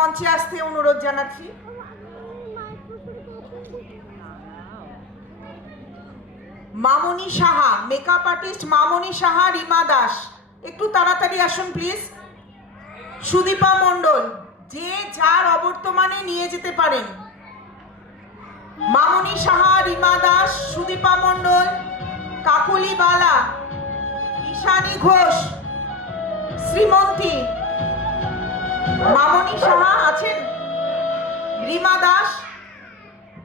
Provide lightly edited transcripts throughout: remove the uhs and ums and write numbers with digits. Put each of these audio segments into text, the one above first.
মঞ্চে আসতে অনুরোধ জানাচ্ছি। মামনি সাহা, মেকআপ আর্টিস্ট মামনি সাহা, রিমা দাস, একটু তাড়াতাড়ি আসুন প্লিজ। সুদীপা মণ্ডল, যে যার অবর্তমানে নিয়ে যেতে পারেন। মামনি সাহা, রিমা দাস, সুদীপা মণ্ডল, কাকুলি বালা, ঈশানী ঘোষ, শ্রীমন্তী। মামনি সাহা আছেন? রিমা দাস,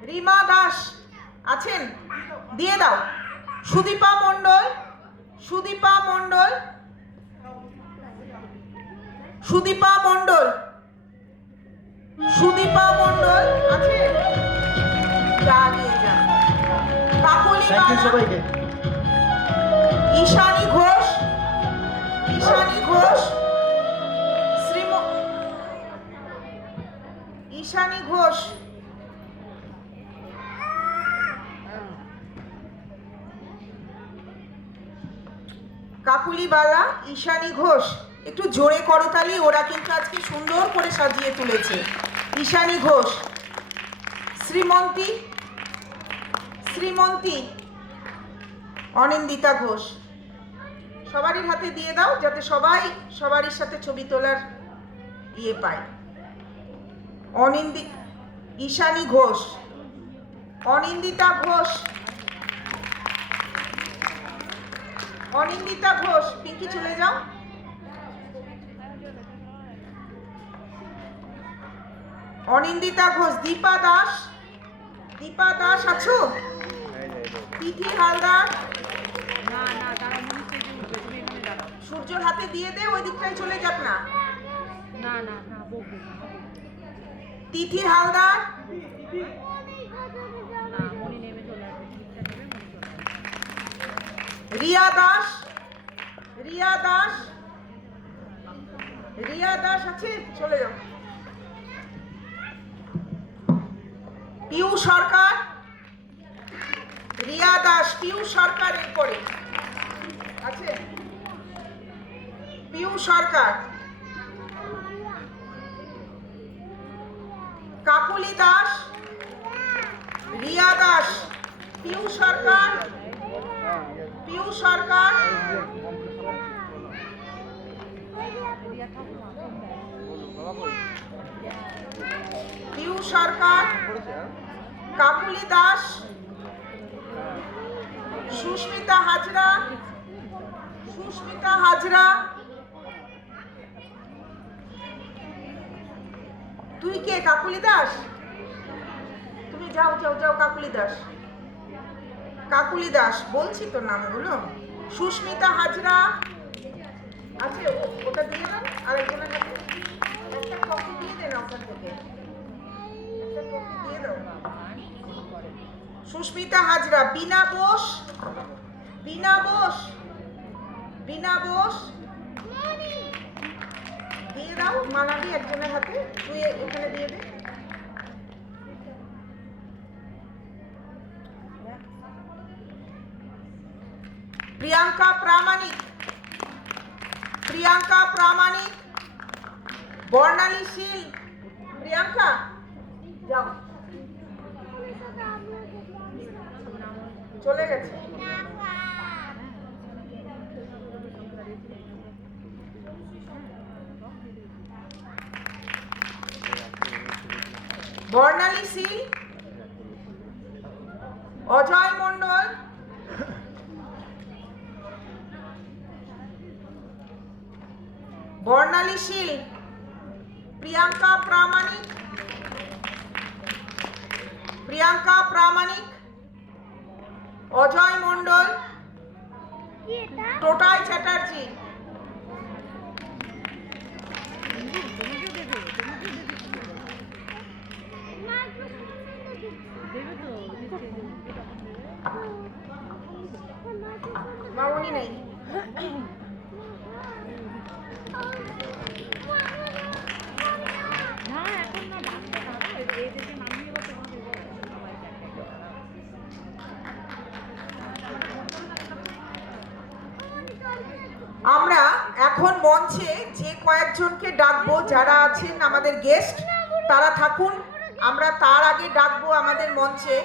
রিমা দাস আছেন? দিয়ে দাও। সুদীপা মণ্ডল, সুদীপা মণ্ডল, সুদীপা মণ্ডল, সুদীপা মণ্ডল আছে? কাকলি বালা, ঈশানী ঘোষ, ঈশানী ঘোষ, ঈশানী ঘোষ, কাকুলি বালা, ঈশানী ঘোষ, একটু জোরে করতালি, ওরা কিন্তু আজকে সুন্দর করে সাজিয়ে তুলেছে। ঈশানী ঘোষ, শ্রীমন্তী, শ্রীমন্তী, অনিন্দিতা ঘোষ। সবারই হাতে দিয়ে দাও যাতে সবাই সবারই সাথে ছবি তোলার ইয়ে পায়। ঈশানী ঘোষ, অনিন্দিতা ঘোষ, অনিন্দিতা ঘোষ, পিঙ্কি চলে যাও। অনিন্দিতা ঘোষ, দীপা দাস, দীপা দাস আছো? তিথি হালদার, সূর্যর হাতে দিয়ে দে, ওই দিকটায় চলে যাক না। তিথি হালদার, রিয়া দাস, রিয়া দাস, রিয়া দাস আছে? চলে যাও। পিউ সরকার, রিয়া দাস, পিউ সরকার এরপরে আছে? পিউ সরকার, কাকুলি দাস, রিয়া দাস, পিউ সরকার, পিউ সরকার, পিউ সরকার, কাকুলি দাস, সুস্মিতা হাজরা, সুস্মিতা হাজরা, তুই কে? কাকুলি দাস? তুমি যাও যাও যাও, কাকুলি দাস, কাকুলি দাস, বলছি তো নামগুলো। সুস্মিতা হাজরা আছে, ওটা দিয়ে দাও। আরেকজনের হাতে একটা কপি দিয়ে দেন, ওখান থেকে একটা কপি দিয়ে দাও। সুস্মিতা হাজরা, বিনা বোস, বিনা বোস, বিনা বোস দিয়ে দাও। মানাবি একজনের হাতে, তুই এখানে দিয়ে দে। প্রিয়াঙ্কা প্রামাণিক, প্রিয়াঙ্কা প্রামাণিক, বর্ণালী শীল, প্রিয়াঙ্কা যাও, চলে গেছে। বর্ণালী শীল, অজয় মণ্ডল, বর্ণালী শীল, প্রিয়াঙ্কা প্রামাণিক, প্রিয়াঙ্কা প্রামাণিক, অজয় মণ্ডল, টোটাই চ্যাটার্জি, মামনি নেই। আমরা এখন মঞ্চে যে কয়েকজনকে ডাকবো, যারা আছেন আমাদের গেস্ট তারা থাকুন, আমরা তার আগে ডাকবো আমাদের মঞ্চে